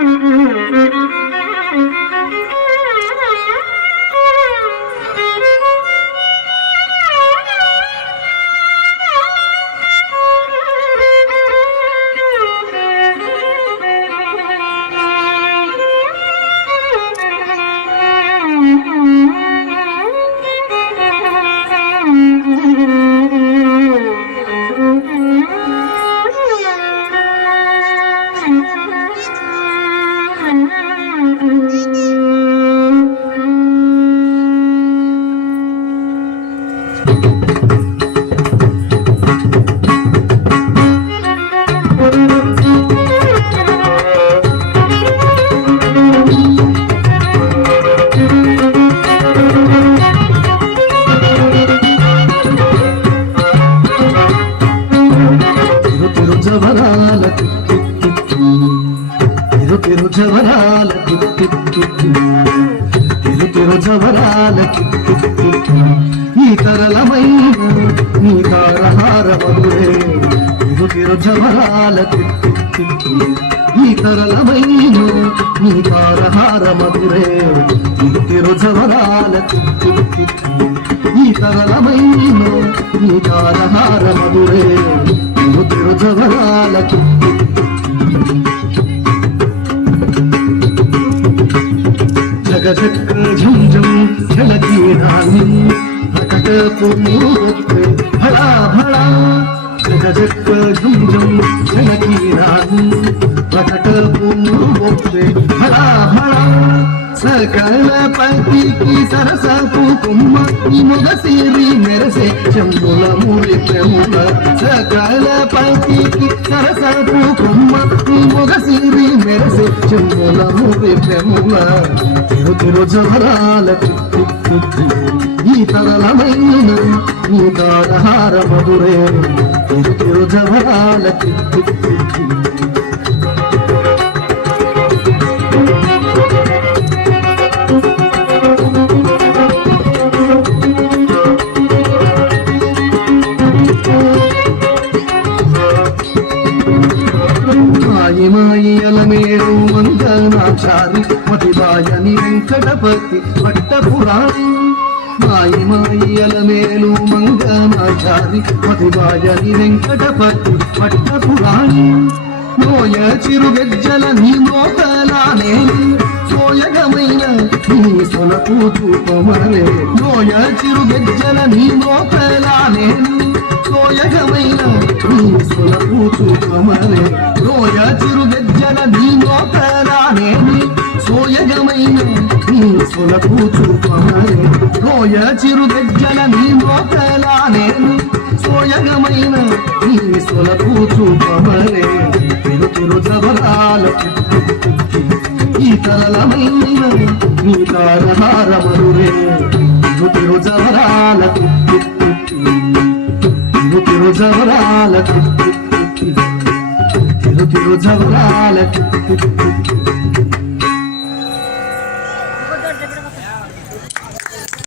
ఈ తరళమైన నీ తారహార మధురే జవరాల ఈ తరళమైన నీ తారహార మధురే జవరాల ఈ తరళమైన నీ తారహార మధురే జవరాల జగజక్క ఝంఝం జలకీరాన్ని ప్రకట పుణ్యోత్తే భళా భళా జగజక్క ఝంఝం జలకీరాన్ని ప్రకట పుణ్యోత్తే భళా భళా సకల పతికి సరసపు కుమ్మ ఈ మొగ సిరి మెరసే చందుల మూడి ప్రేముల సకల పతికి సరసపు కుమ్మ ఈ మొగ సిరి మెరసే చందుల మూడి ప్రేముల తిరు జవరాల ఈ తరళమైన ఈ తారహార మధురే తిరు జవరాల మాయలమేరు మంగనాచారి మతిదాయని వెంకటపతి పట్టపురాణి మాయలమేలు మంగనాచారి మతిదాయని వెంకటపతి పట్టపురాణి నోయ చిరుగజ్జల నీ మోకలానే సోయగమైన నీ సొలకు తూపమరే నోయ చిరుగజ్జల నీ మోకలానే సోయగమైన నీ సొలకు తూపమరే నోయ చిరుగజ్జల నీ మోకలానే సోయగమైన నీ సొలకు తూపమరే నోయ చిరుగజ్జల నీ మోకలానే సోయగమైన నీ సొలకు తూపమరే తిరు జవరాల ఈ తరళమైన నీ తారహార మధురే తిరు జవరాల తిరు జవరాల తిరు జవరాల